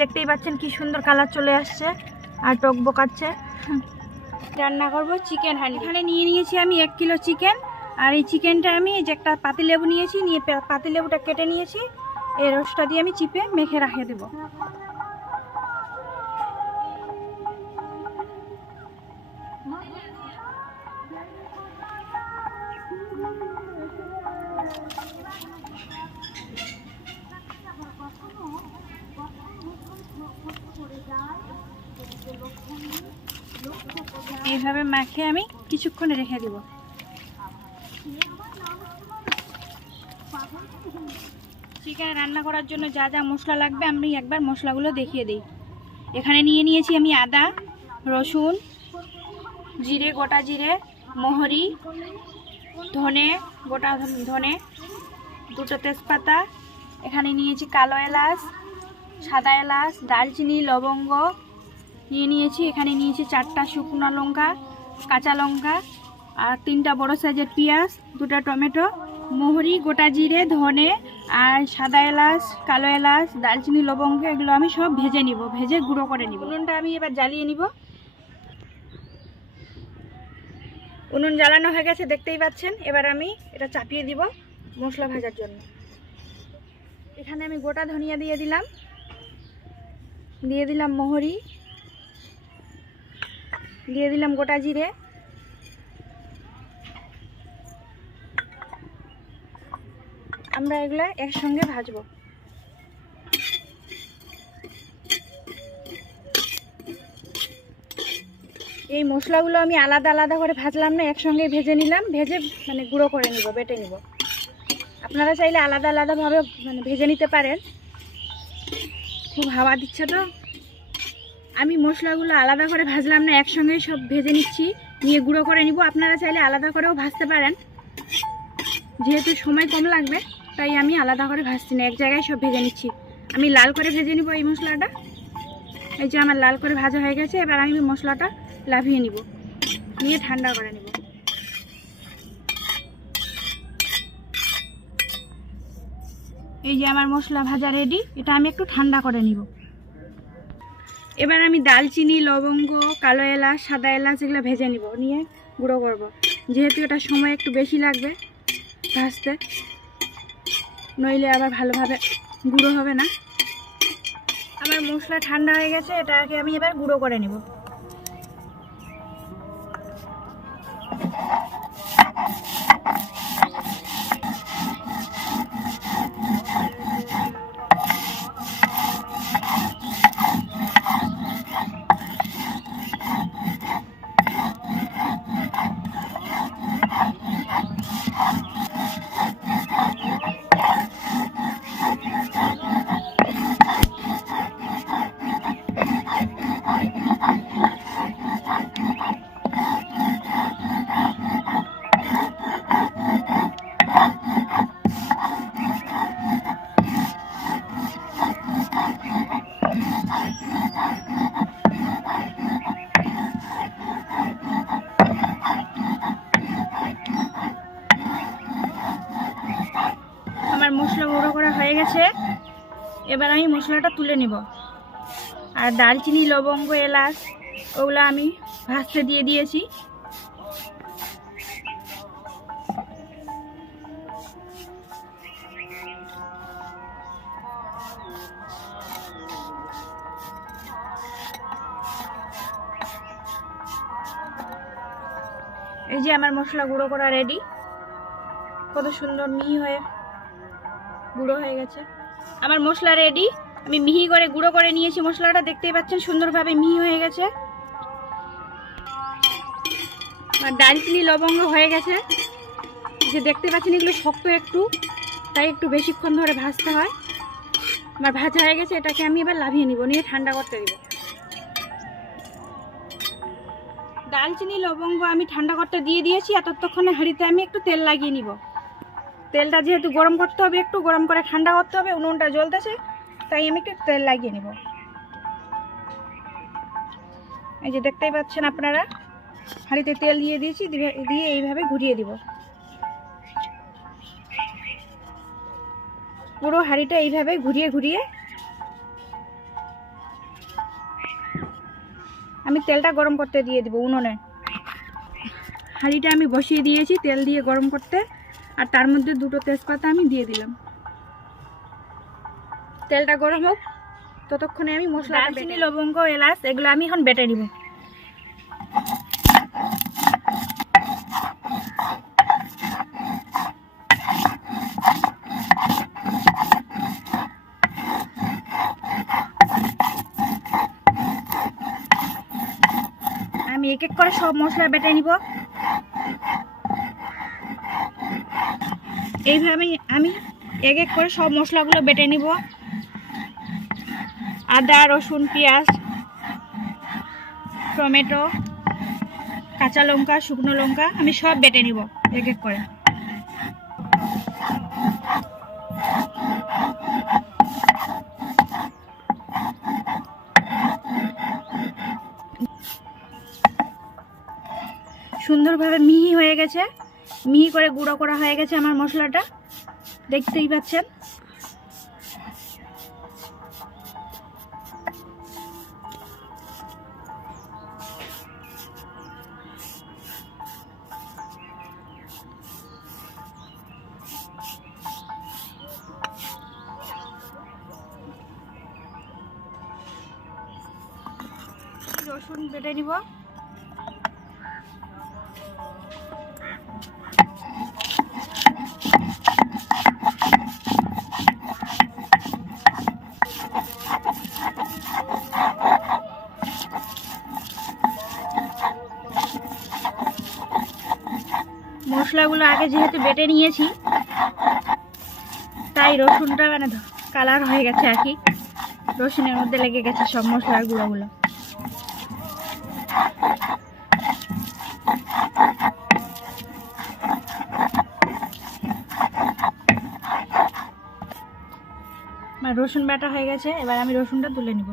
দেখতেই পাচ্ছেন কি সুন্দর কালার চলে আসছে আর টক বোকাচ্ছে। রান্না করব চিকেন হানি এখানে নিয়ে নিয়েছি আমি এক কিলো চিকেন, আর এই চিকেনটা আমি যে একটা পাতিলেবু নিয়েছি, নিয়ে পাতিলেবুটা কেটে নিয়েছি। এই রসটা দিয়ে আমি চিপে মেখে রাখে দেবো। এইভাবে মাখে আমি কিছুক্ষণ রেখে দেব। চিকেন রান্না করার জন্য যা যা মশলা লাগবে আমি একবার মশলাগুলো দেখিয়ে দিই। এখানে নিয়ে নিয়েছি আমি আদা, রসুন, জিরে, গোটা জিরে, মোহরি, ধনে, গোটা ধনে, দুটো তেজপাতা, এখানে নিয়েছি কালো এলাচ, সাদা এলাচ দালচিনি লবঙ্গ নিয়ে নিয়েছি। এখানে নিয়েছি চারটা শুকনো লঙ্কা, কাঁচা লঙ্কা আর তিনটা বড় সাইজের পেঁয়াজ, দুটো টমেটো, মোহরি, গোটা জিরে, ধনে আর সাদা এলাচ, কালো এলাচ, দারচিনি, লবঙ্গ এগুলো আমি সব ভেজে নিব, ভেজে গুঁড়ো করে নিব। উনুনটা আমি এবার জ্বালিয়ে নিব। উনুন জ্বালানো হয়ে গেছে, দেখতেই পাচ্ছেন। এবার আমি এটা চাপিয়ে দিব মশলা ভাজার জন্য। এখানে আমি গোটা ধনিয়া দিয়ে দিলাম। দিয়ে দিলাম মোহরি দিয়ে দিলাম গোটা জিরে। আমরা এগুলো একসঙ্গে ভাজবো। এই মশলাগুলো আমি আলাদা আলাদা করে ভাজলাম না, একসঙ্গে ভেজে নিলাম, ভেজে মানে গুঁড়ো করে নিব, বেটে নিব। আপনারা চাইলে আলাদা আলাদাভাবে মানে ভেজে নিতে পারেন। খুব হাওয়া দিচ্ছে তো। আমি মশলাগুলো আলাদা করে ভাজলাম না একসঙ্গে সব ভেজে নিচ্ছি। নিয়ে গুঁড়ো করে নিব। আপনারা চাইলে আলাদা করেও ভাজতে পারেন। যেহেতু সময় কম লাগবে, তাই আমি আলাদা করে ভাজছি না, এক জায়গায় সব ভেজে নিচ্ছি। আমি লাল করে ভেজে নিব এই মশলাটা। এই যে আমার লাল করে ভাজা হয়ে গেছে, এবার আমি মশলাটা লাভিয়ে নিব। নিয়ে ঠান্ডা করে নিব। এই যে আমার মশলা ভাজা রেডি এটা আমি একটু ঠান্ডা করে নিব। এবার আমি দালচিনি লবঙ্গ, কালো এলাচ, সাদা এলাচ এগুলো ভেজে নিব, নিয়ে গুঁড়ো করব। যেহেতু এটা সময় একটু বেশি লাগবে ভাজতে, নইলে আবার ভালোভাবে গুঁড়ো হবে না। আমার মশলা ঠান্ডা হয়ে গেছে, এটাকে আমি এবার গুঁড়ো করে নিব। এবার আমি মশলাটা তুলে নিব। আর দারচিনি, লবঙ্গ, এলাচ, ওগুলো আমি ভাজতে দিয়ে দিয়েছি। এই যে আমার মশলা গুঁড়ো করা রেডি কত সুন্দর মিহি হয়ে গুঁড়ো হয়ে গেছে। আমার মশলা রেডি আমি মিহি করে গুঁড়ো করে নিয়েছি মশলাটা, দেখতেই পাচ্ছেন সুন্দরভাবে মিহি হয়ে গেছে। আর দারচিনি লবঙ্গ হয়ে গেছে। যে দেখতে পাচ্ছেন এগুলো শক্ত একটু, তাই একটু বেশিক্ষণ ধরে ভাজতে হয়। আমার ভাজা হয়ে গেছে, এটাকে আমি এবার লাভিয়ে নিব, নিয়ে ঠান্ডা করতে দিব। দালচিনি লবঙ্গ আমি ঠান্ডা করতে দিয়ে দিয়েছি, আর ততক্ষণে হাঁড়িতে আমি একটু তেল লাগিয়ে নিব। তেলটা যেহেতু গরম করতে হবে, একটু গরম করে ঠান্ডা করতে হবে, উনুনটা জ্বলতেছে, তাই আমি একটু তেল লাগিয়ে নিব। এই যে দেখতেই পাচ্ছেন আপনারা, হাঁড়িতে তেল দিয়ে দিয়েছি, দিয়ে- এইভাবে ঘুরিয়ে দিব। পুরো হাঁড়িটা এইভাবে ঘুরিয়ে ঘুরিয়ে আমি তেলটা গরম করতে দিয়ে দিব উনুনে। হাঁড়িটা আমি বসিয়ে দিয়েছি তেল দিয়ে গরম করতে। আর তার মধ্যে দুটো তেজপাতা আমি দিয়ে দিলাম। তেলটা গরম হোক, ততক্ষণে আমি মশলা দারচিনি, লবঙ্গ, এলাচ, এগুলো আমি এখন বেটে নিব। আমি এক এক করে সব মশলা বেটে নিব। এইভাবে আমি এক এক করে সব মশলাগুলো বেটে নিব। আদা, রসুন, পেঁয়াজ, টমেটো, কাঁচা লঙ্কা, শুকনো লঙ্কা আমি সব বেটে নিব এক এক করে। সুন্দরভাবে মিহি হয়ে গেছে। মিহি করে গুঁড়ো করা হয়ে গেছে আমার মশলাটা। দেখতেই পাচ্ছেন। রসুন বেটে নিব। আগে যেহেতু বেটে নিয়েছি, তাই রসুনটা মানে কালার হয়ে গেছে আর কি। রসুনের মধ্যে লেগে গেছে সব মশলার গুঁড়োগুলো। রসুন বাটা হয়ে গেছে, এবার আমি রসুনটা তুলে নিব।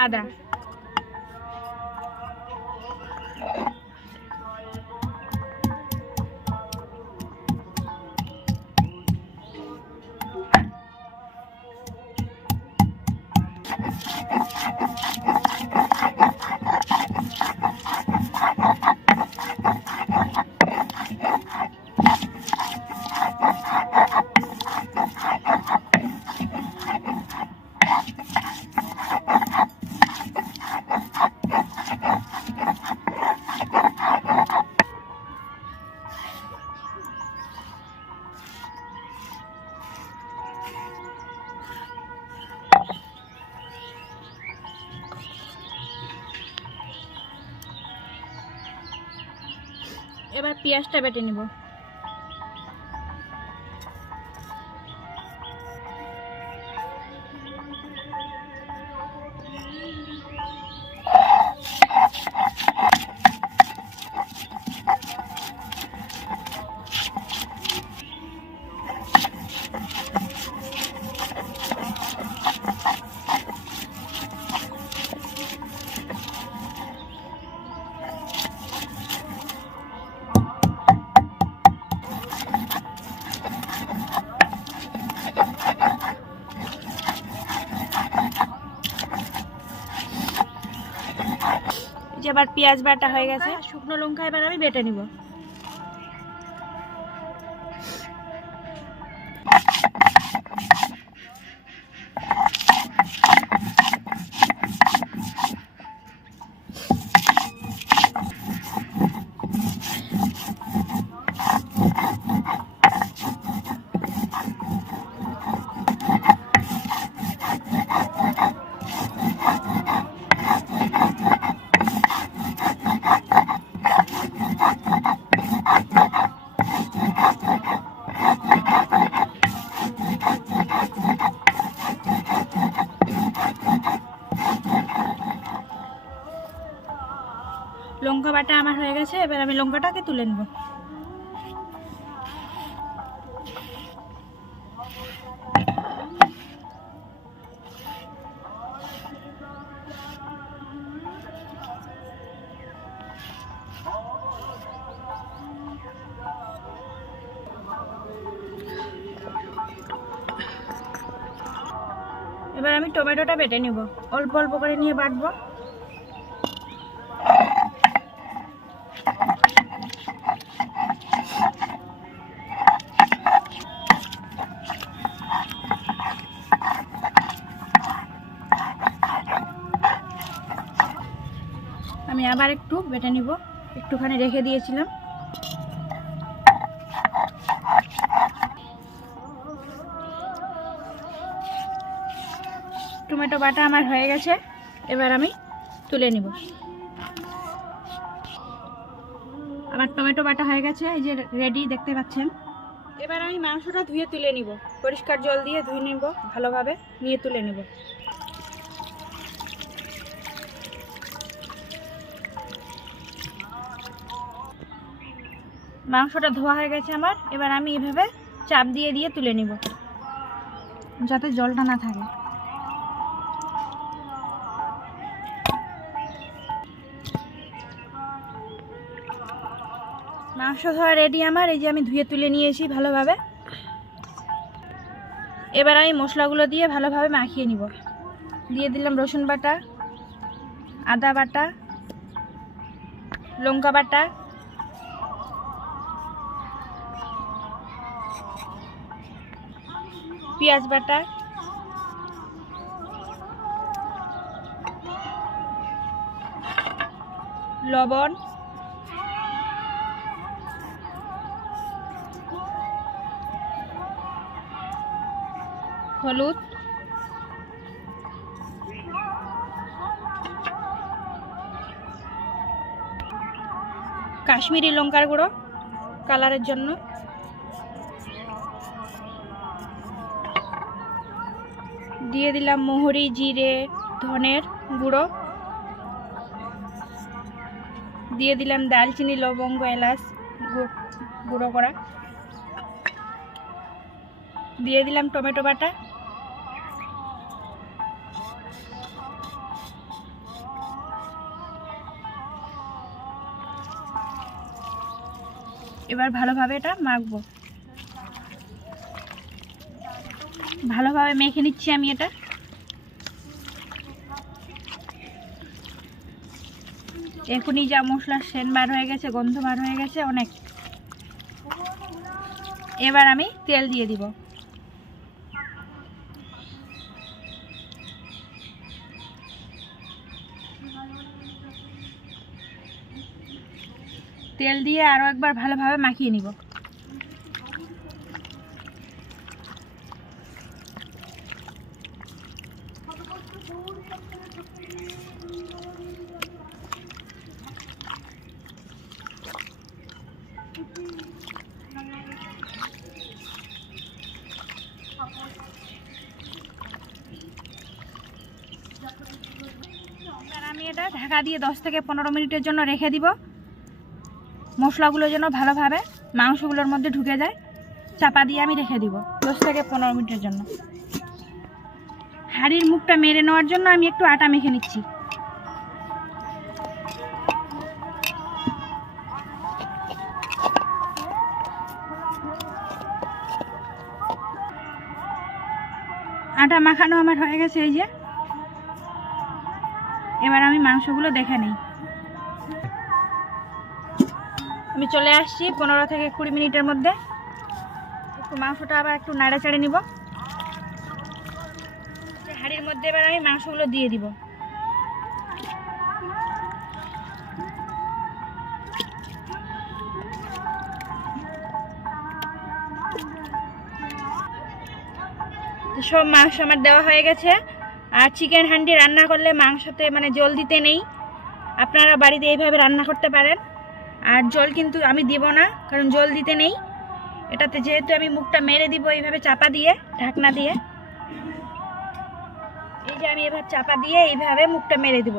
আদা এবার পেঁয়াজটা বেটে নিব। এবার পেঁয়াজ বাটা হয়ে গেছে। শুকনো লঙ্কা এবার আমি বেটে নিব। লঙ্কা বাটা আমার হয়ে গেছে, এবার আমি লঙ্কাটাকে তুলে নেব। এবার আমি টমেটোটা বেটে নিব। অল্প অল্প করে নিয়ে বাটবো। আবার একটু বেটে নিব। একটুখানি রেখে দিয়েছিলাম। টমেটো বাটা আমার হয়ে গেছে। এবার আমি তুলে নিব। আমার টমেটো বাটা হয়ে গেছে, এই যে রেডি দেখতে পাচ্ছেন? এবার আমি মাংসটা ধুয়ে তুলে নিব। পরিষ্কার জল দিয়ে ধুয়ে নিব, ভালোভাবে নিয়ে তুলে নিব। মাংসটা ধোয়া হয়ে গেছে আমার। এবার আমি এভাবে চাপ দিয়ে দিয়ে তুলে নিব, যাতে জলটা না থাকে। মাংস ধোয়া রেডি আমার, এই যে আমি ধুয়ে তুলে নিয়েছি ভালোভাবে। এবার আমি মশলাগুলো দিয়ে ভালোভাবে মাখিয়ে নিব। দিয়ে দিলাম রসুন বাটা, আদা বাটা, লঙ্কা বাটা পেঁয়াজ বাটা। লবণ। হলুদ। কাশ্মীরি লঙ্কার গুঁড়ো কালারের জন্য। দিয়ে দিলাম মোহরি, জিরে, ধনের গুঁড়ো। দিয়ে দিলাম দালচিনি লবঙ্গ, এলাচ গুঁড়ো করা। দিয়ে দিলাম টমেটো বাটা। এবার ভালোভাবে এটা মাখবো। ভালোভাবে মেখে নিচ্ছি আমি এটা। এখনই যা মশলার সেন বার হয়ে গেছে, গন্ধ বার হয়ে গেছে, অনেক। এবার আমি তেল দিয়ে দিব। তেল দিয়ে আরও একবার ভালোভাবে মাখিয়ে নিব। ঢাকা দিয়ে দশ থেকে পনেরো মিনিটের জন্য রেখে দিব। মশলাগুলো যেন ভালোভাবে মাংসগুলোর মধ্যে ঢুকে যায়, চাপা দিয়ে আমি রেখে দিব দশ থেকে পনেরো মিনিটের জন্য। হাড়ির মুখটা মেরে নেওয়ার জন্য আমি একটু আটা মেখে নিচ্ছি। আটা মাখানো আমার হয়ে গেছে এই যে। এবার আমি মাংসগুলো দেখে নিই। আমি চলে আসছি পনেরো থেকে কুড়ি মিনিটের মধ্যে। একটু মাংসটা আবার একটু নাড়ে চাড়ে নিব হাঁড়ির মধ্যে এবার আমি মাংসগুলো দিয়ে দিব। সব মাংস আমার দেওয়া হয়ে গেছে। আর চিকেন হান্ডি রান্না করলে মাংসতে মানে জল দিতে নেই। আপনারা বাড়িতে এইভাবে রান্না করতে পারেন। আর জল কিন্তু আমি দিব না, কারণ জল দিতে নেই। এটাতে যেহেতু আমি মুখটা মেরে দিব এইভাবে চাপা দিয়ে, ঢাকনা দিয়ে। এই যে আমি এবার চাপা দিয়ে এইভাবে মুখটা মেরে দিব।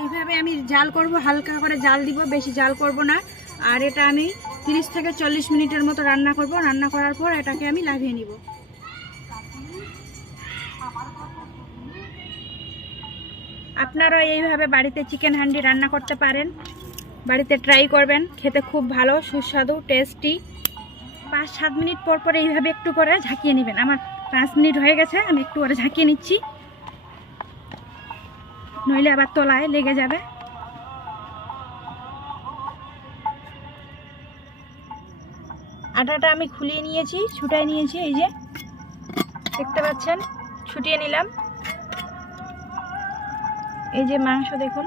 এইভাবে আমি জাল করব, হালকা করে জাল দিব, বেশি জাল করব না। আর এটা আমি তিরিশ থেকে চল্লিশ মিনিটের মতো রান্না করব। রান্না করার পর এটাকে আমি লাভিয়ে নিব। আপনারা এইভাবে বাড়িতে চিকেন হান্ডি রান্না করতে পারেন। বাড়িতে ট্রাই করবেন, খেতে খুব ভালো, সুস্বাদু টেস্টি পাঁচ, সাত মিনিট পর পর এইভাবে একটু করে ঝাঁকিয়ে নেবেন। আমার পাঁচ মিনিট হয়ে গেছে, আমি একটু করে ঝাঁকিয়ে নিচ্ছি। নইলে আবার তলায় লেগে যাবে। আটাটা আমি খুলিয়ে নিয়েছি ছুটাই নিয়েছি, এই যে, দেখতে পাচ্ছেন, ছুটিয়ে নিলাম। এই যে মাংস দেখুন।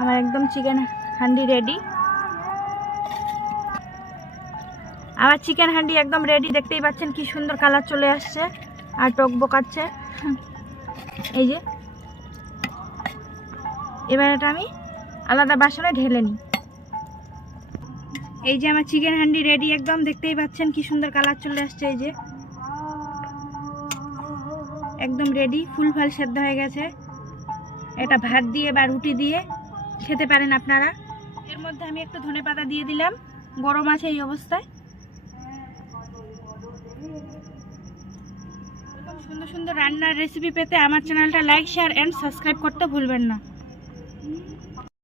আমার একদম চিকেন হান্ডি রেডি আমার চিকেন হান্ডি একদম রেডি দেখতেই পাচ্ছেন কি সুন্দর কালার চলে আসছে আর টক বোকাচ্ছে। এই যে। এবার এটা আমি আলাদা বাসনে ঢেলে নিই। এই যে আমার চিকেন হান্ডি রেডি একদম। দেখতেই পাচ্ছেন কি সুন্দর কালার চলে আসছে এই যে। একদম রেডি ফুল ফাল সেদ্ধ হয়ে গেছে। এটা ভাত দিয়ে বা রুটি দিয়ে খেতে পারেন আপনারা। এর মধ্যে আমি একটু ধনে পাতা দিয়ে দিলাম। গরম আছে এই অবস্থায়। সুন্দর সুন্দর রান্নার রেসিপি পেতে আমার চ্যানেলটা লাইক শেয়ার অ্যান্ড সাবস্ক্রাইব করতে ভুলবেন না।